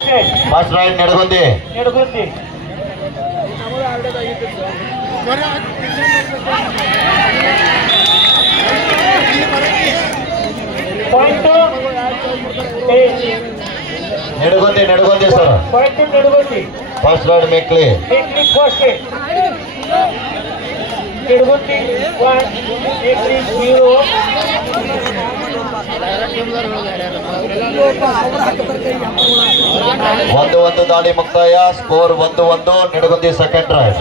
First right Nedagundi Nedagundi sir first right ಮೇಕ್ಲಿ ನೆಡಗುಂದಿ 0 1-1 ದಾಳಿ ಮುಕ್ತಾಯ. Score 1-1. Nedagundi second right.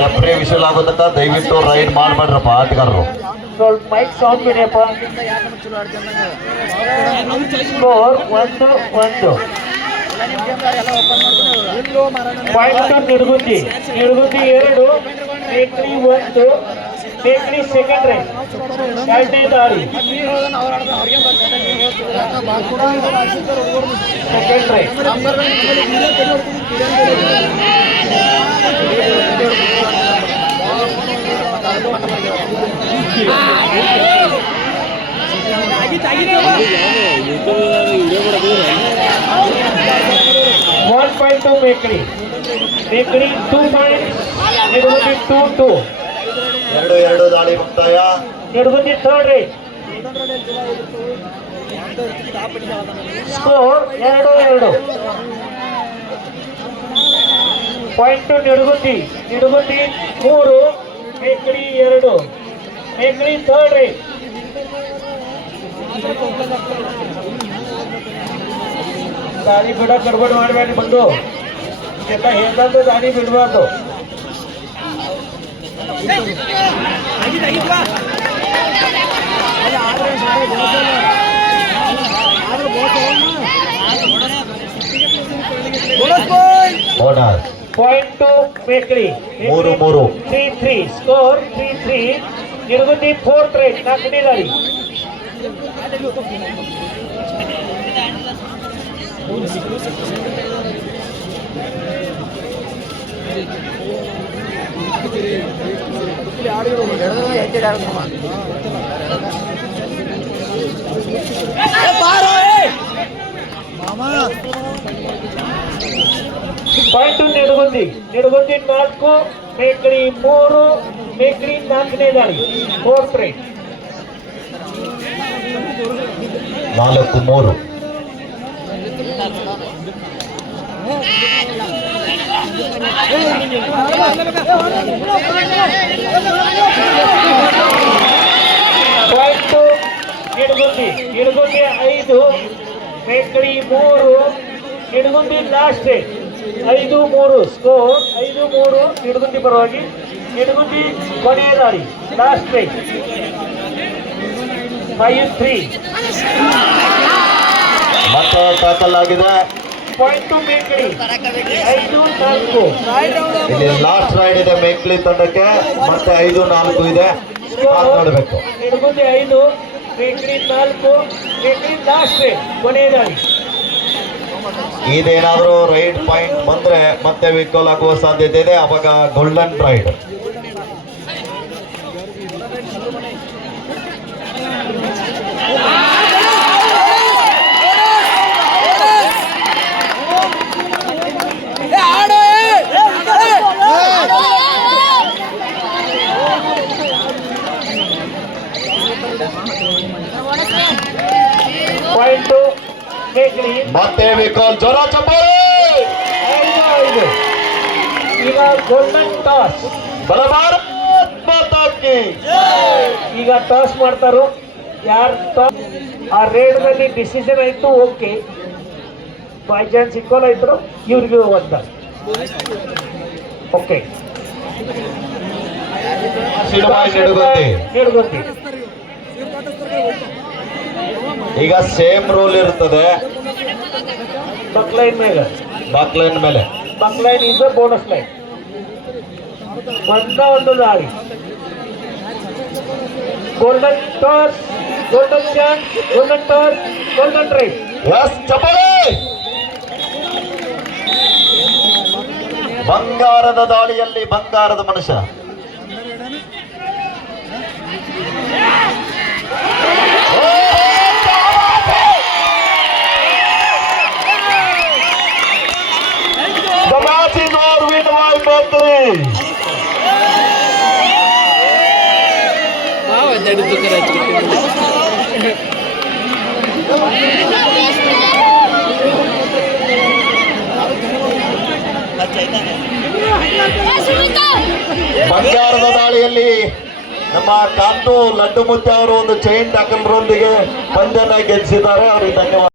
Referee whistle ಆಗೋದಕ್ಕ ದಯವಿಟ್ಟು ರೈಡ್ ಮಾಡ್ಬೇಡ್ರಪ್ಪ ಆಟಗಾರರು. ಸ್ವಲ್ಪ ಮೈಕ್ ಸೌಂಡ್ ಬಿಡಿಯಪ್ಪ. Score 1-1. Point Nedagundi 2, Bekri 1, Bekri second right. ಎರಡನೇ ದಾಳಿ second right. One point to Bakery 2 points. Nedgundi 2-2. 2-2 ದಾಳಿ ಮುಕ್ತಾಯ. Nedgundi third rate. Score 2-2. Point to Nedgundi 3, Bakery 2. Bakery third rate. ದಾರಿ ಬಿಡ ಗಡ್ಬಡ್ ಮಾಡಬೇಡಿ ಬಂದು ಎಲ್ಲ ಹೇಳ್ದಂತ ದಾರಿ ಬಿಡಬಾರ್ದು. ಪಾಯಿಂಟ್ ಟು ಬೇಕ್ರಿ 3-3. ಸ್ಕೋರ್ 3-3. Nedagundi fourth right. 4ನೇ ದಾರಿ. ಪಾಯಿಂಟ್ ನೆಡಗುಂದಿ 4, ಬೇಕ್ರಿ 3, ಬೇಕ್ರಿ 4ನೇ ದಾಳಿ. Fourth right. 4-3. ಪಾಯಿಂಟ್ ನೆಡಗುಂದಿ 5, ಬೇಕ್ರಿ 3, Nedagundi last right. 5-3. Score 5-3 Nedagundi ಪರವಾಗಿ. ನೆಡಗುಂದಿ ಕೊನೆಯ ದಾಳಿ ಲಾಸ್ಟ್ ರೈಟ್. 5-3. ಮತ್ತೆ ಟ್ಯಾಕಲ್ ಆಗಿದೆ. Point to bakery 5-4. ಇಲ್ಲಿ ಲಾಸ್ಟ್ ರೈಡ್ ಇದೆ ಮೇಕ್ಲಿ ತಂಡಕ್ಕೆ. ಮತ್ತೆ 5-4 ಇದೆ. ನೋಡಬೇಕು. ನೆಡಗುಂದಿ 5, ಬೇಕರಿ 4, ಬೇಕರಿ ಲಾಸ್ಟ್ ರೈಡ್ ಕೊನೆಯ ದಾಳಿ. ಇದೇನಾದ್ರೂ ರೈಡ್ ಪಾಯಿಂಟ್ ಬಂದ್ರೆ ಮತ್ತೆ ವಿಕೋಲ್ ಆಗುವ ಸಾಧ್ಯತೆ ಇದೆ. ಅವಾಗ ಗೋಲ್ಡನ್ ರೈಡ್. ಪಾಯಿಂಟ್ ಬೇಕರಿ ಮತ್ತೆ ವಿಕೋಲ್ ಜೋರ ಚಪ್ಪಾಳೆ. 5-5. ಈಗ ಗೋಲ್ಡನ್ ಟಾಸ್. ಈಗ ಟಾಸ್ ಮಾಡ್ತಾರೋ ಯಾರು ಟಾಸ್. ಆ ರೇಡ್ನಲ್ಲಿ ಡಿಸಿಷನ್ ಆಯ್ತು. ಓಕೆ, ಬೈ ಚಾನ್ಸ್ ಈಕ್ವಲ್ ಆಯ್ತು ಇವ್ರಿಗೆ 1. ಓಕೆ, ನೆಡಗುಂದಿ ಈಗ ಸೇಮ್ ರೂಲ್ ಇರ್ತದೆ. ಬಕ್ಲೈನ್ ಮೇಲೆ ಬಕ್ಲೈನ್ ಇಸ್ ಬೋನಸ್ ಲೈನ್. ಒಂದು ದಾಳಿ. Golden toss, golden chance, golden toss, golden right. ಬಂಗಾರದ ದಾಳಿಯಲ್ಲಿ ಬಂಗಾರದ ಮನುಷ್ಯ. ಬಂಗಾರದ ದಾಳಿಯಲ್ಲಿ ನಮ್ಮ ಕಾಂತು ಲಡ್ಡು ಮುತ್ಯ ಅವರು ಒಂದು ಚೈನ್ ಟಾಕಲ್ರೊಂದಿಗೆ ಪಂದ್ಯನ ಗೆಲ್ಲಿಸಿದ್ದಾರೆ. ಅವರಿಗೆ ಧನ್ಯವಾದ.